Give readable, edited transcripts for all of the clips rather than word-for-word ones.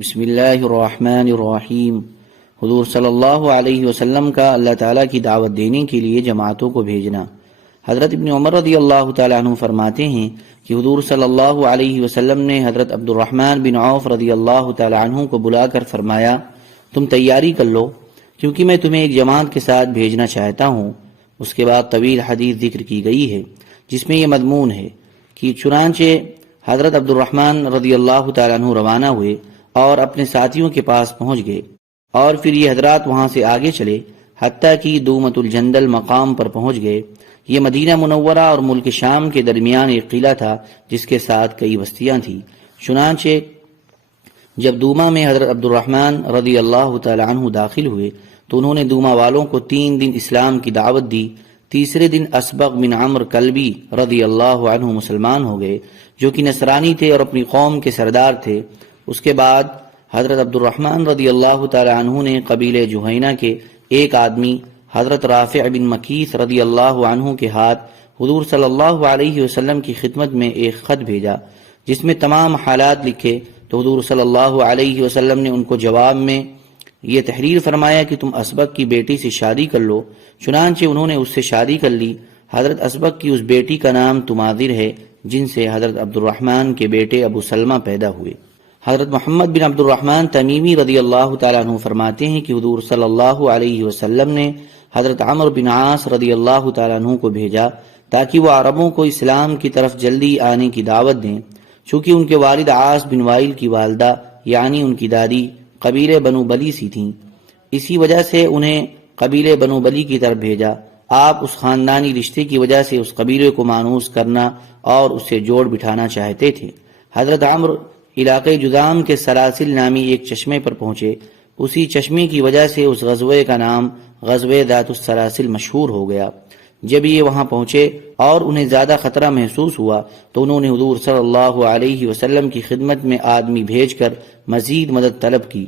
بسم اللہ الرحمن الرحیم۔ حضور صلی اللہ علیہ وسلم کا اللہ تعالیٰ کی دعوت دینے کے لیے جماعتوں کو بھیجنا۔ حضرت ابن عمر رضی اللہ تعالیٰ عنہ فرماتے ہیں کہ حضور صلی اللہ علیہ وسلم نے حضرت عبد الرحمن بن عوف رضی اللہ تعالیٰ عنہ کو بلا کر فرمایا، تم تیاری کر لو کیونکہ میں تمہیں ایک جماعت کے ساتھ بھیجنا چاہتا ہوں۔ اس کے بعد طویل حدیث ذکر کی گئی ہے جس میں یہ مضمون ہے کہ چنانچہ حضرت عبد الرحمن رضی اللہ تعالیٰ عنہ روانہ ہوئے اور اپنے ساتھیوں کے پاس پہنچ گئے، اور پھر یہ حضرات وہاں سے آگے چلے حتیٰ کہ دومت الجندل مقام پر پہنچ گئے۔ یہ مدینہ منورہ اور ملک شام کے درمیان ایک قلعہ تھا جس کے ساتھ کئی بستیاں تھیں۔ چنانچہ جب دوما میں حضرت عبد الرحمن رضی اللہ تعالی عنہ داخل ہوئے تو انہوں نے دوما والوں کو 3 دن اسلام کی دعوت دی۔ تیسرے دن اسبغ بن عمرو کلبی رضی اللہ عنہ مسلمان ہو گئے جو کہ نصرانی تھے اور اپنی قوم کے سردار تھے۔ اس کے بعد حضرت عبد الرحمن رضی اللہ تعالی عنہ نے قبیلہ جہینہ کے ایک آدمی حضرت رافع بن مکیث رضی اللہ عنہ کے ہاتھ حضور صلی اللہ علیہ وسلم کی خدمت میں ایک خط بھیجا جس میں تمام حالات لکھے، تو حضور صلی اللہ علیہ وسلم نے ان کو جواب میں یہ تحریر فرمایا کہ تم اسبغ کی بیٹی سے شادی کر لو۔ چنانچہ انہوں نے اس سے شادی کر لی۔ حضرت اسبغ کی اس بیٹی کا نام تماذر ہے جن سے حضرت عبد الرحمن کے بیٹے ابو سلمہ پیدا ہوئے۔ حضرت محمد بن عبد الرحمن تمیمی رضی اللہ تعالیٰ عنہ فرماتے ہیں کہ حضور صلی اللہ علیہ وسلم نے حضرت عمرو بن عاص رضی اللہ تعالیٰ عنہ کو بھیجا تاکہ وہ عربوں کو اسلام کی طرف جلدی آنے کی دعوت دیں، چونکہ ان کے والد عاص بن وائل کی والدہ یعنی ان کی دادی قبیلے بنو بلی سی تھیں، اسی وجہ سے انہیں قبیلے بنو بلی کی طرف بھیجا۔ آپ اس خاندانی رشتے کی وجہ سے اس قبیلے کو مانوس کرنا اور اس سے جوڑ بٹھانا چاہتے تھے۔ حضرت عمرو علاقے جذام کے سلاسل نامی ایک چشمے پر پہنچے، اسی چشمے کی وجہ سے اس غزوے کا نام غزوہ ذات السلاسل مشہور ہو گیا۔ جب یہ وہاں پہنچے اور انہیں زیادہ خطرہ محسوس ہوا تو انہوں نے حضور صلی اللہ علیہ وسلم کی خدمت میں آدمی بھیج کر مزید مدد طلب کی۔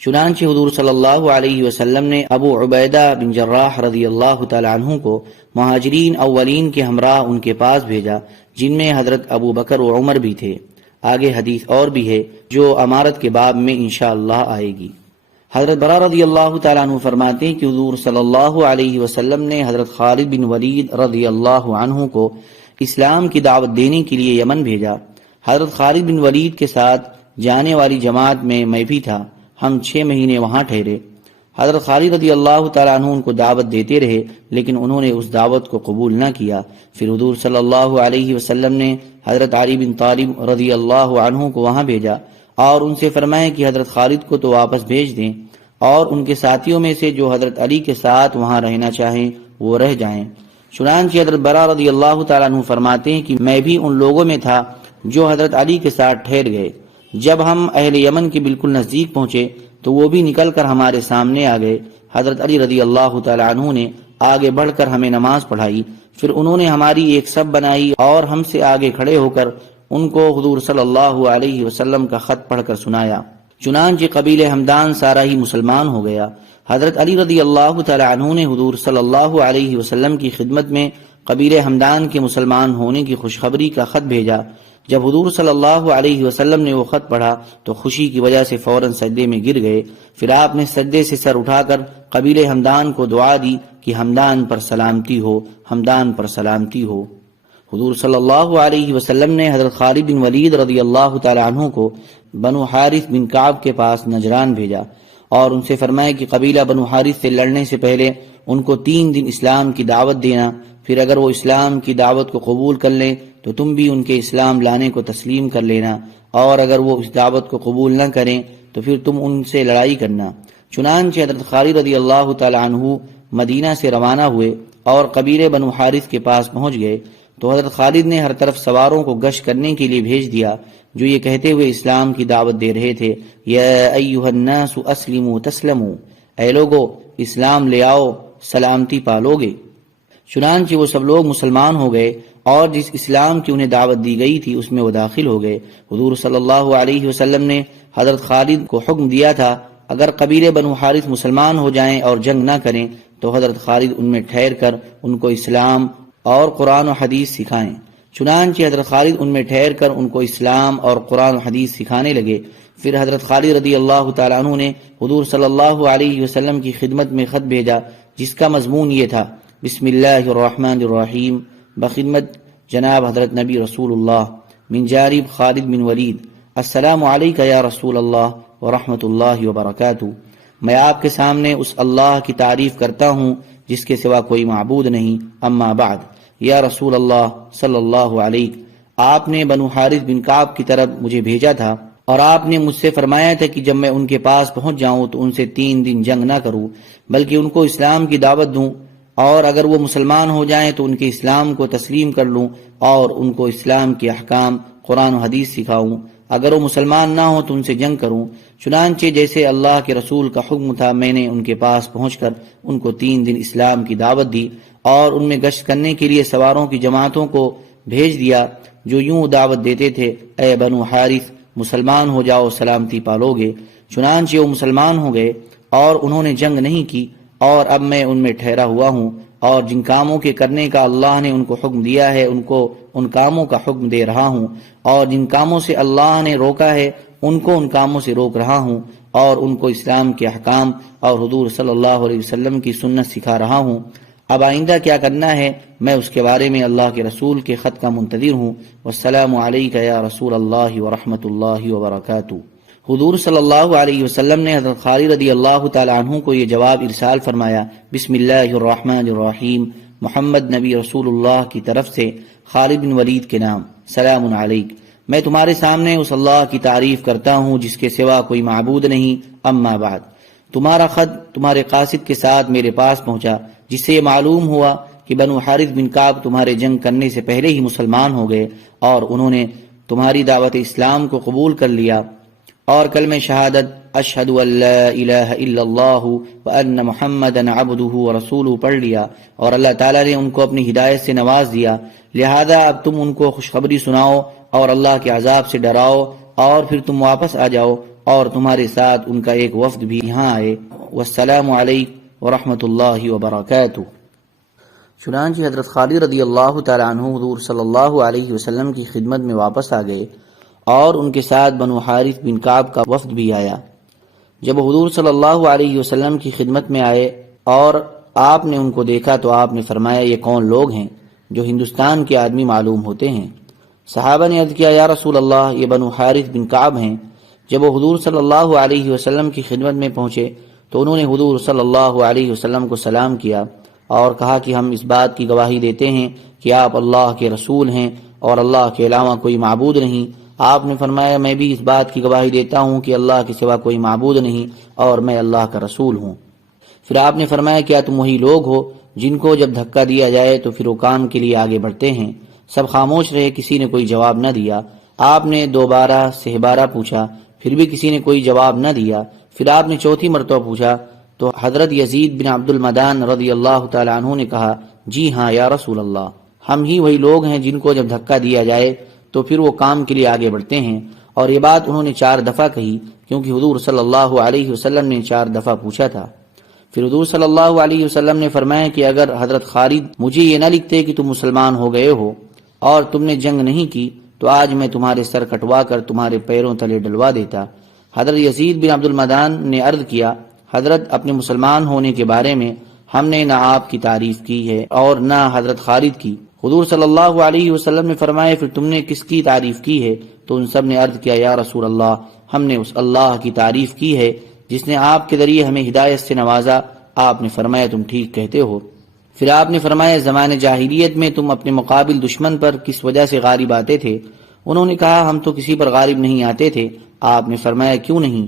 چنانچہ حضور صلی اللہ علیہ وسلم نے ابو عبیدہ بن جراح رضی اللہ تعالی عنہ کو مہاجرین اولین کے ہمراہ ان کے پاس بھیجا جن میں حضرت ابو بکر و عمر بھی تھے۔ آگے حدیث اور بھی ہے جو امارت کے باب میں انشاءاللہ آئے گی۔ حضرت برا رضی اللہ تعالیٰ عنہ فرماتے ہیں کہ حضور صلی اللہ علیہ وسلم نے حضرت خالد بن ولید رضی اللہ عنہ کو اسلام کی دعوت دینے کے لیے یمن بھیجا۔ حضرت خالد بن ولید کے ساتھ جانے والی جماعت میں بھی تھا۔ ہم 6 مہینے وہاں ٹھہرے۔ حضرت خالد رضی اللہ تعالیٰ عنہ ان کو دعوت دیتے رہے لیکن انہوں نے اس دعوت کو قبول نہ کیا۔ پھر حضور صلی اللہ علیہ وسلم نے حضرت علی بن طالب رضی اللہ عنہ کو وہاں بھیجا اور ان سے فرمایا کہ حضرت خالد کو تو واپس بھیج دیں اور ان کے ساتھیوں میں سے جو حضرت علی کے ساتھ وہاں رہنا چاہیں وہ رہ جائیں۔ چنانچہ حضرت برا رضی اللہ تعالیٰ عنہ فرماتے ہیں کہ میں بھی ان لوگوں میں تھا جو حضرت علی کے ساتھ ٹھہر گئے۔ جب ہم اہل یمن کے بالکل نزدیک پہنچے تو وہ بھی نکل کر ہمارے سامنے آ گئے۔ حضرت علی رضی اللہ تعالیٰ عنہ نے آگے بڑھ کر ہمیں نماز پڑھائی، پھر انہوں نے ہماری ایک صف بنائی اور ہم سے آگے کھڑے ہو کر ان کو حضور صلی اللہ علیہ وسلم کا خط پڑھ کر سنایا۔ چنانچہ قبیل ہمدان سارا ہی مسلمان ہو گیا۔ حضرت علی رضی اللہ تعالیٰ عنہ نے حضور صلی اللہ علیہ وسلم کی خدمت میں قبیل ہمدان کے مسلمان ہونے کی خوشخبری کا خط بھیجا۔ جب حضور صلی اللہ علیہ وسلم نے وہ خط پڑھا تو خوشی کی وجہ سے فوراً سجدے میں گر گئے۔ پھر آپ نے سجدے سے سر اٹھا کر قبیل ہمدان کو دعا دی کہ ہمدان پر سلامتی ہو، ہمدان پر سلامتی ہو۔ حضور صلی اللہ علیہ وسلم نے حضرت خالد بن ولید رضی اللہ تعالی عنہ کو بنو حارث بن کعب کے پاس نجران بھیجا اور ان سے فرمایا کہ قبیلہ بنو حارث سے لڑنے سے پہلے ان کو 3 دن اسلام کی دعوت دینا، پھر اگر وہ اسلام کی دعوت کو قبول کر لیں تو تم بھی ان کے اسلام لانے کو تسلیم کر لینا، اور اگر وہ اس دعوت کو قبول نہ کریں تو پھر تم ان سے لڑائی کرنا۔ چنانچہ حضرت خالد رضی اللہ تعالی عنہ مدینہ سے روانہ ہوئے اور قبیلے بنو حارث کے پاس پہنچ گئے تو حضرت خالد نے ہر طرف سواروں کو گشت کرنے کے لیے بھیج دیا جو یہ کہتے ہوئے اسلام کی دعوت دے رہے تھے، یا ایھا الناس اسلموا تسلموا، اے لوگو اسلام لے آؤ سلامتی پالو گے۔ چنانچہ وہ سب لوگ مسلمان ہو گئے اور جس اسلام کی انہیں دعوت دی گئی تھی اس میں وہ داخل ہو گئے۔ حضور صلی اللہ علیہ وسلم نے حضرت خالد کو حکم دیا تھا اگر قبیلے بنو حارث مسلمان ہو جائیں اور جنگ نہ کریں تو حضرت خالد ان میں ٹھہر کر ان کو اسلام اور قرآن و حدیث سکھائیں۔ چنانچہ حضرت خالد ان میں ٹھہر کر ان کو اسلام اور قرآن و حدیث سکھانے لگے۔ پھر حضرت خالد رضی اللہ تعالیٰ عنہ نے حضور صلی اللہ علیہ وسلم کی خدمت میں خط بھیجا جس کا مضمون یہ تھا: بسم اللہ الرحمن الرحیم، بخدمت جناب حضرت نبی رسول اللہ، من جانب خالد بن ولید، السلام علیکہ یا رسول اللہ ورحمۃ اللہ وبرکاتہ۔ میں آپ کے سامنے اس اللہ کی تعریف کرتا ہوں جس کے سوا کوئی معبود نہیں، اما بعد، یا رسول اللہ صلی اللہ علیہ، آپ نے بنو حارث بن کعب کی طرف مجھے بھیجا تھا اور آپ نے مجھ سے فرمایا تھا کہ جب میں ان کے پاس پہنچ جاؤں تو ان سے 3 دن جنگ نہ کروں بلکہ ان کو اسلام کی دعوت دوں، اور اگر وہ مسلمان ہو جائیں تو ان کے اسلام کو تسلیم کر لوں اور ان کو اسلام کے احکام قرآن و حدیث سکھاؤں، اگر وہ مسلمان نہ ہو تو ان سے جنگ کروں۔ چنانچہ جیسے اللہ کے رسول کا حکم تھا میں نے ان کے پاس پہنچ کر ان کو 3 دن اسلام کی دعوت دی اور ان میں گشت کرنے کے لیے سواروں کی جماعتوں کو بھیج دیا جو یوں دعوت دیتے تھے: اے بنو حارث، مسلمان ہو جاؤ، سلامتی پالو گے۔ چنانچہ وہ مسلمان ہو گئے اور انہوں نے جنگ نہیں کی، اور اب میں ان میں ٹھہرا ہوا ہوں، اور جن کاموں کے کرنے کا اللہ نے ان کو حکم دیا ہے ان کو ان کاموں کا حکم دے رہا ہوں، اور جن کاموں سے اللہ نے روکا ہے ان کو ان کاموں سے روک رہا ہوں، اور ان کو اسلام کے احکام اور حضور صلی اللہ علیہ وسلم کی سنت سکھا رہا ہوں۔ اب آئندہ کیا کرنا ہے میں اس کے بارے میں اللہ کے رسول کے خط کا منتظر ہوں۔ والسلام علیکہ یا رسول اللہ ورحمۃ اللہ وبرکاتہ۔ حضور صلی اللہ علیہ وسلم نے حضرت خالد رضی اللہ تعالی عنہ کو یہ جواب ارسال فرمایا: بسم اللہ الرحمن الرحیم، محمد نبی رسول اللہ کی طرف سے خالد بن ولید کے نام، سلام علیک، میں تمہارے سامنے اس اللہ کی تعریف کرتا ہوں جس کے سوا کوئی معبود نہیں، اما بعد۔ تمہارا خط تمہارے قاصد کے ساتھ میرے پاس پہنچا جس سے یہ معلوم ہوا کہ بنو حارث بن کعب تمہارے جنگ کرنے سے پہلے ہی مسلمان ہو گئے اور انہوں نے تمہاری دعوت اسلام کو قبول کر لیا اور کلمہ شہادت اشہد ان لا الہ الا اللہ وان محمدا عبدہ ورسولہ پڑھ لیا، اور اللہ تعالیٰ نے ان کو اپنی ہدایت سے نواز دیا، لہذا اب تم ان کو خوشخبری سناؤ اور اللہ کے عذاب سے ڈراؤ، اور پھر تم واپس آ جاؤ اور تمہارے ساتھ ان کا ایک وفد بھی یہاں آئے۔ والسلام علیکم ورحمۃ اللہ وبرکاتہ۔ چنانچہ حضرت خالد رضی اللہ تعالی عنہ حضور صلی اللہ علیہ وسلم کی خدمت میں واپس آ گئے اور ان کے ساتھ بنو حارث بن کعب کا وفد بھی آیا۔ جب حضور صلی اللہ علیہ وسلم کی خدمت میں آئے اور آپ نے ان کو دیکھا تو آپ نے فرمایا: یہ کون لوگ ہیں جو ہندوستان کے آدمی معلوم ہوتے ہیں؟ صحابہ نے عرض کیا: یا رسول اللہ، یہ بنو حارث بن کعب ہیں۔ جب وہ حضور صلی اللہ علیہ وسلم کی خدمت میں پہنچے تو انہوں نے حضور صلی اللہ علیہ وسلم کو سلام کیا اور کہا کہ ہم اس بات کی گواہی دیتے ہیں کہ آپ اللہ کے رسول ہیں اور اللہ کے علاوہ کوئی معبود نہیں۔ آپ نے فرمایا: میں بھی اس بات کی گواہی دیتا ہوں کہ اللہ کے سوا کوئی معبود نہیں اور میں اللہ کا رسول ہوں۔ پھر آپ نے فرمایا: کیا تم وہی لوگ ہو جن کو جب دھکا دیا جائے تو پھر وہ کام کے لیے آگے بڑھتے ہیں؟ سب خاموش رہے، کسی نے کوئی جواب نہ دیا۔ آپ نے 2 سہ پوچھا، پھر بھی کسی نے کوئی جواب نہ دیا۔ پھر آپ نے 4تھی مرتبہ پوچھا تو حضرت یزید بن عبد المدان رضی اللہ تعالی عنہ نے کہا: جی ہاں یا رسول اللہ، ہم ہی وہی لوگ ہیں جن کو جب دھکا دیا جائے تو پھر وہ کام کے لیے آگے بڑھتے ہیں۔ اور یہ بات انہوں نے 4 دفعہ کہی کیونکہ حضور صلی اللہ علیہ وسلم نے 4 دفعہ پوچھا تھا۔ پھر حضور صلی اللہ علیہ وسلم نے فرمایا کہ اگر حضرت خالد مجھے یہ نہ لکھتے کہ تم مسلمان ہو گئے ہو اور تم نے جنگ نہیں کی تو آج میں تمہارے سر کٹوا کر تمہارے پیروں تلے ڈلوا دیتا۔ حضرت یزید بن عبد المدان نے عرض کیا: حضرت، اپنے مسلمان ہونے کے بارے میں ہم نے نہ آپ کی تعریف کی ہے اور نہ حضرت خالد کی۔ حضور صلی اللہ علیہ وسلم نے فرمایا: پھر تم نے کس کی تعریف کی ہے؟ تو ان سب نے عرض کیا: یا رسول اللہ، ہم نے اس اللہ کی تعریف کی ہے جس نے آپ کے ذریعے ہمیں ہدایت سے نوازا۔ آپ نے فرمایا: تم ٹھیک کہتے ہو۔ پھر آپ نے فرمایا: زمانے جاہلیت میں تم اپنے مقابل دشمن پر کس وجہ سے غالب آتے تھے؟ انہوں نے کہا: ہم تو کسی پر غالب نہیں آتے تھے۔ آپ نے فرمایا: کیوں نہیں؟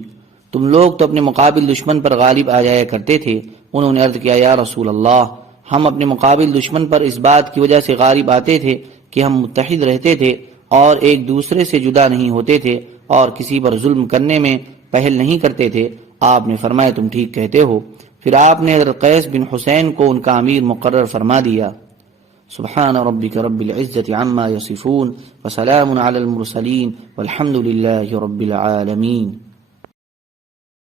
تم لوگ تو اپنے مقابل دشمن پر غالب آ جایا کرتے تھے۔ انہوں نے عرض کیا: یا رسول اللہ، ہم اپنے مقابل دشمن پر اس بات کی وجہ سے غالب آتے تھے کہ ہم متحد رہتے تھے اور ایک دوسرے سے جدا نہیں ہوتے تھے اور کسی پر ظلم کرنے میں پہل نہیں کرتے تھے۔ آپ نے فرمایا: تم ٹھیک کہتے ہو۔ پھر آپ نے حضرت قیس بن حسین کو ان کا امیر مقرر فرما دیا۔ سبحان ربک رب العزت عما یصفون وسلام علی المرسلین والحمد للہ رب العالمین۔